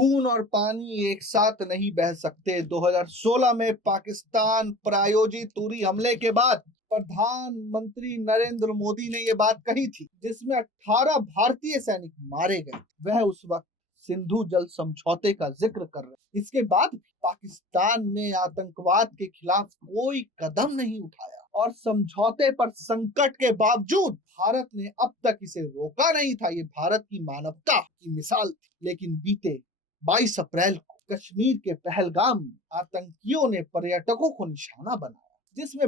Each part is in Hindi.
खून और पानी एक साथ नहीं बह सकते। 2016 में पाकिस्तान प्रायोजित उरी हमले के बाद प्रधानमंत्री नरेंद्र मोदी ने ये बात कही थी, जिसमें 18 भारतीय सैनिक मारे गए। वह उस वक्त सिंधु जल समझौते का जिक्र कर रहे। इसके बाद भी पाकिस्तान ने आतंकवाद के खिलाफ कोई कदम नहीं उठाया और समझौते पर संकट के बावजूद भारत ने अब तक इसे रोका नहीं था। ये भारत की मानवता की मिसाल थी। लेकिन बीते 22 अप्रैल को कश्मीर के पहलगाम में आतंकियों ने पर्यटकों को निशाना बनाया, जिसमें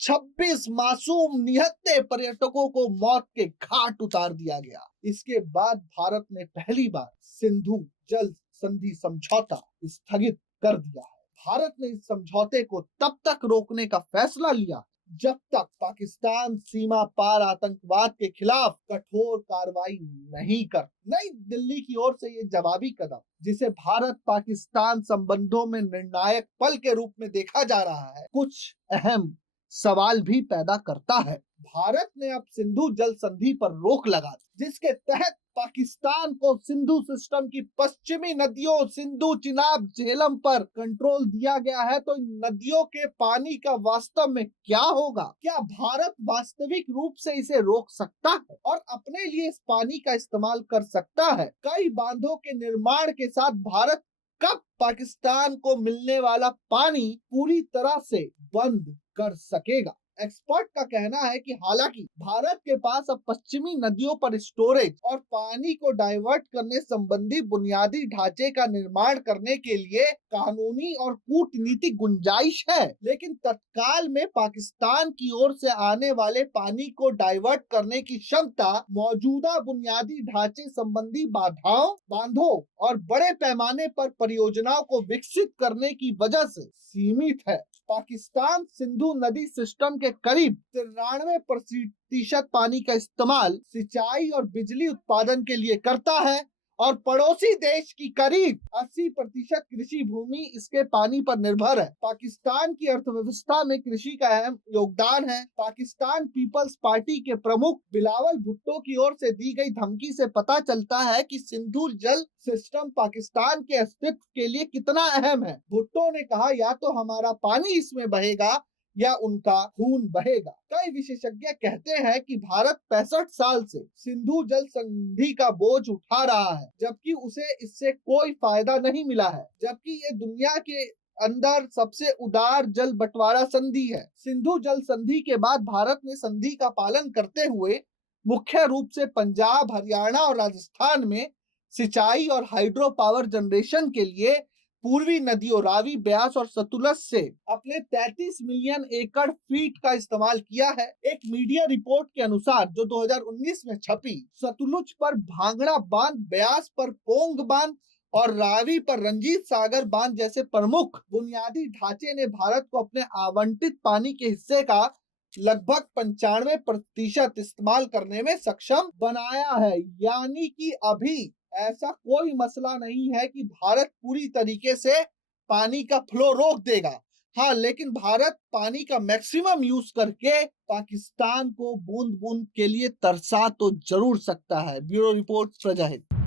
26 मासूम निहत्थे पर्यटकों को मौत के घाट उतार दिया गया। इसके बाद भारत ने पहली बार सिंधु जल संधि समझौता स्थगित कर दिया है। भारत ने इस समझौते को तब तक रोकने का फैसला लिया जब तक पाकिस्तान सीमा पार आतंकवाद के खिलाफ कठोर कार्रवाई नहीं कर। नई दिल्ली की ओर से ये जवाबी कदम, जिसे भारत पाकिस्तान संबंधों में निर्णायक पल के रूप में देखा जा रहा है, कुछ अहम सवाल भी पैदा करता है। भारत ने अब सिंधु जल संधि पर रोक लगा दी, जिसके तहत पाकिस्तान को सिंधु सिस्टम की पश्चिमी नदियों सिंधु, चिनाब, झेलम पर कंट्रोल दिया गया है। तो इन नदियों के पानी का वास्तव में क्या होगा? क्या भारत वास्तविक रूप से इसे रोक सकता है और अपने लिए इस पानी का इस्तेमाल कर सकता है? कई बांधों के निर्माण के साथ भारत कब पाकिस्तान को मिलने वाला पानी पूरी तरह से बंद कर सकेगा? एक्सपर्ट का कहना है कि हालांकि भारत के पास अब पश्चिमी नदियों पर स्टोरेज और पानी को डाइवर्ट करने संबंधी बुनियादी ढांचे का निर्माण करने के लिए कानूनी और कूटनीतिक गुंजाइश है, लेकिन तत्काल में पाकिस्तान की ओर से आने वाले पानी को डाइवर्ट करने की क्षमता मौजूदा बुनियादी ढांचे संबंधी बाधाओं, बांधों और बड़े पैमाने पर परियोजनाओं को विकसित करने की वजह से सीमित है। पाकिस्तान सिंधु नदी सिस्टम के करीब 93% पानी का इस्तेमाल सिंचाई और बिजली उत्पादन के लिए करता है और पड़ोसी देश की करीब 80% कृषि भूमि इसके पानी पर निर्भर है। पाकिस्तान की अर्थव्यवस्था में कृषि का अहम योगदान है। पाकिस्तान पीपल्स पार्टी के प्रमुख बिलावल भुट्टो की ओर से दी गई धमकी से पता चलता है कि सिंधु जल सिस्टम पाकिस्तान के अस्तित्व के लिए कितना अहम है। भुट्टो ने कहा, या तो हमारा पानी इसमें बहेगा या उनका खून बहेगा। कई विशेषज्ञ कहते हैं कि भारत 65 साल से सिंधु जल संधि का बोझ उठा रहा है, जबकि उसे इससे कोई फायदा नहीं मिला है, जबकि ये दुनिया के अंदर सबसे उदार जल बंटवारा संधि है। सिंधु जल संधि के बाद भारत ने संधि का पालन करते हुए मुख्य रूप से पंजाब, हरियाणा और राजस्थान में सिंचाई और हाइड्रो पावर जनरेशन के लिए पूर्वी नदियों रावी, ब्यास और सतलुज से अपने 33 मिलियन एकड़ फीट का इस्तेमाल किया है। एक मीडिया रिपोर्ट के अनुसार जो 2019 में छपी, सतलुज पर भांगड़ा बांध, ब्यास पर पोंग बांध और रावी पर रंजीत सागर बांध जैसे प्रमुख बुनियादी ढांचे ने भारत को अपने आवंटित पानी के हिस्से का लगभग 95% इस्तेमाल करने में सक्षम बनाया है। यानी कि अभी ऐसा कोई मसला नहीं है कि भारत पूरी तरीके से पानी का फ्लो रोक देगा। हाँ, लेकिन भारत पानी का मैक्सिमम यूज करके पाकिस्तान को बूंद बूंद के लिए तरसा तो जरूर सकता है। ब्यूरो रिपोर्ट, प्रजा हित।